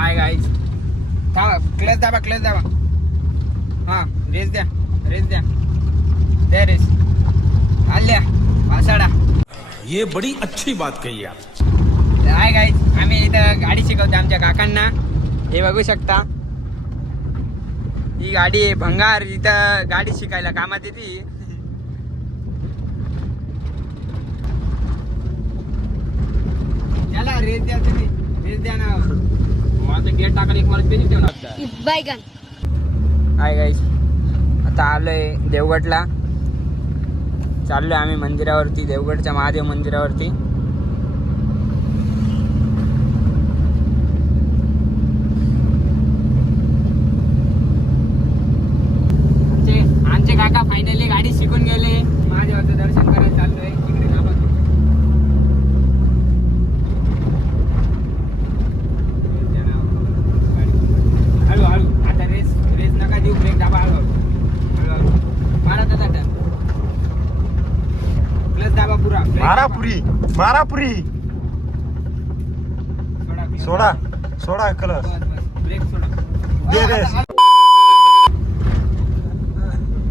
Hi guys, थांबा, clutch दाबा. हा, रेस द्या रेस. आल्या वासाडा. ये बड़ी अच्छी बात कही आप. हाय गाईज, आम्ही इथं गाडी शिकवतो आमच्या काकांना. हे बघू शकता, ही गाडी आहे भंगार. इथं गाडी शिकायला कामात येते. चला रेस द्या तुम्ही, रेस द्या ना. माझं गेट टाकायला एक मला पेनी देऊ ना. हाय गाईज, आता आलोय देवगडला. चाललोय आम्ही मंदिरावरती, देवगडच्या महादेव मंदिरावरती. आमचे काका फायनली गाडी शिकून गेले. महादेवाचं दर्शन करायला चाललोय. इकडे जावा. हळू आता रेस नका देऊ. ब्रेक दाबा. हळू मारा आता. प्लस दाबा पुरा. मारापुरी सोडा क्लच. ब्रेक सोडा. दे रेस.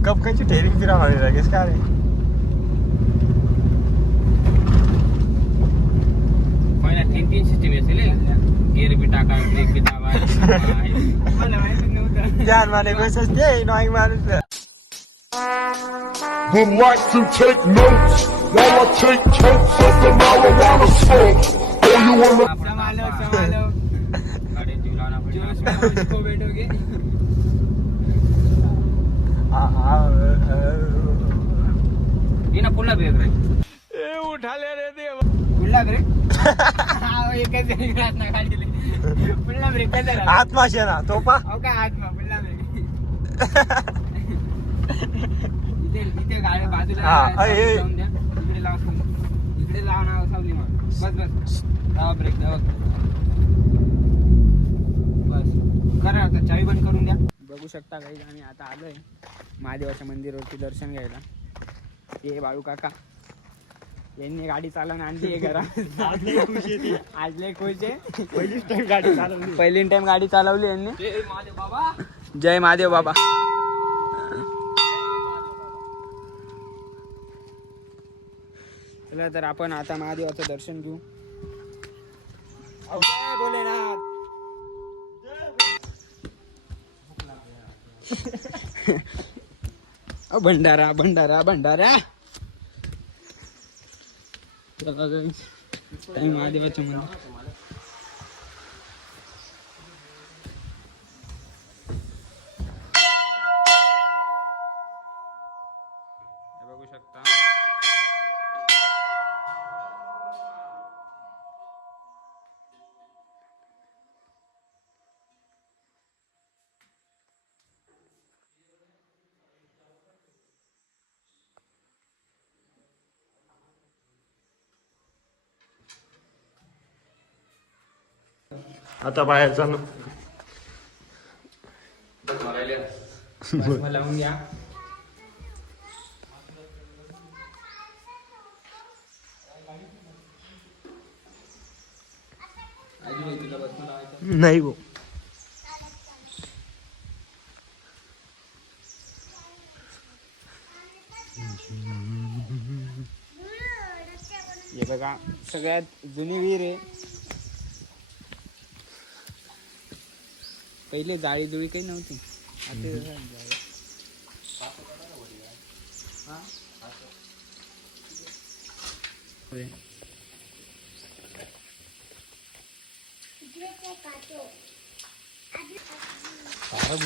कब कशी टेरिंग फिरा मारी लगेच काय रे. पहिला 3 सिस्टीम असेल. गिअर बी टाका, ब्रेक बी दाबा. मला माहिती नव्हतं. जान माने पैसा दे नॉईंग माणूस. Would like to take notes while I take totes of the marijuana smoke. Oh, you wanna? संभालो. गाड़ी चलाना पड़ेगा. जोश में मुझको बैठोगे. ये ना पुल्ला ब्रेक रे. ए उठा ले रे देव. पुल्ला ब्रेक. हां, एक कैसे निघाला ना गाडी ले. पुल्ला ब्रेक कैसे झाला? आत्माशे ना तोपा. हो का आत्मा पुल्ला ब्रेक. इथे गाडी बाजूला जाऊन द्या. इकडे लाव ना सावली. मग बस दावा ब्रेक दावा. बस करा आता. चावी बंद करून द्या. बघू शकता काही आम्ही आता आलोय महादेवाच्या मंदिरावरती दर्शन घ्यायला. हे बाळू काका यांनी गाडी चालवून आणली आहे घरा. आज लय खुश आहे. पहिली टाइम गाडी चालवली यांनी. जय महादेव बाबा. चला तर आपण आता महादेवाचं दर्शन घेऊ. जय भोलेनाथ. भंडारा. चला महादेवाचं मंदिर. बघू शकता. आता बाहेर चालू. लावून घ्या. नाही गो. हे बघा सगळ्यात जुनी विहीर आहे. पहिले जाळी जुळी काही नव्हती.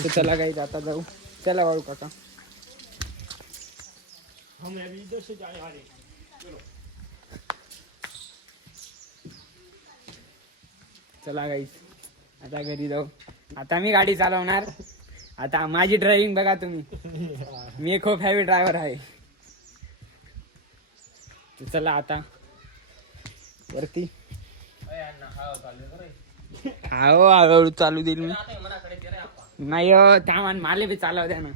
चला काही आता जाऊ. चला बाळू काका. चला गाईस आता घरी जाऊ. आता मी गाडी चालवणार. आता माझी ड्रायव्हिंग बघा तुम्ही. मी खूप हेवी ड्रायव्हर आहे. चला आता वरती. हो हळूहळू चालू देईल मी. नाही हो त्या मला बी चालव द्या ना.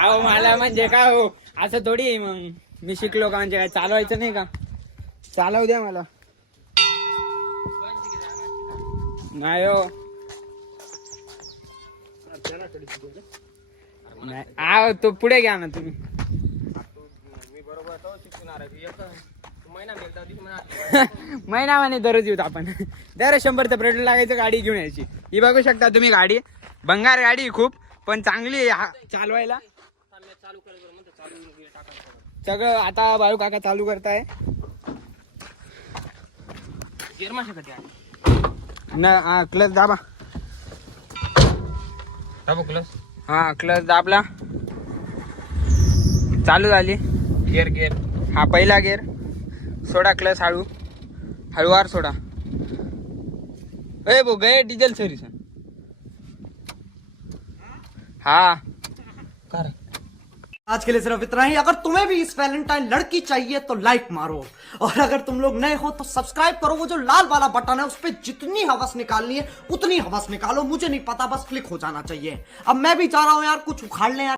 अहो मला म्हणजे काय हो असं थोडी आहे. मग मी शिकलो का म्हणजे काय चालवायचं नाही का. चालव द्या मला. नाही हो नाही आ तो पुढे घ्या ना तुम्ही महिना म्हणे दररोज येऊ आपण दर 100 पेट्रोल लागायचं गाडी घेऊन यायची. ही बघू शकता तुम्ही गाडी भंगार गाडी आहे खूप पण चांगली आहे चालवायला. सगळं आता बाळू काका चालू करताय ना. क्लच दाबा क्लच हा क्लच दाबला चालू झाली. गिअर हा पहिला गिअर सोडा क्लच हळूवार सोडा. ए बो गए डीजल सर्विस हा कर. आज के लिए सिर्फ इतना ही. अगर तुम्हें भी इस वैलेंटाइन लड़की चाहिए तो लाइक मारो, और अगर तुम लोग नए हो तो सब्सक्राइब करो. वो जो लाल वाला बटन है उस पर जितनी हवस निकालनी है उतनी हवस निकालो. मुझे नहीं पता, बस क्लिक हो जाना चाहिए. अब मैं भी चाह रहा हूं यार कुछ उखाड़ लें यार.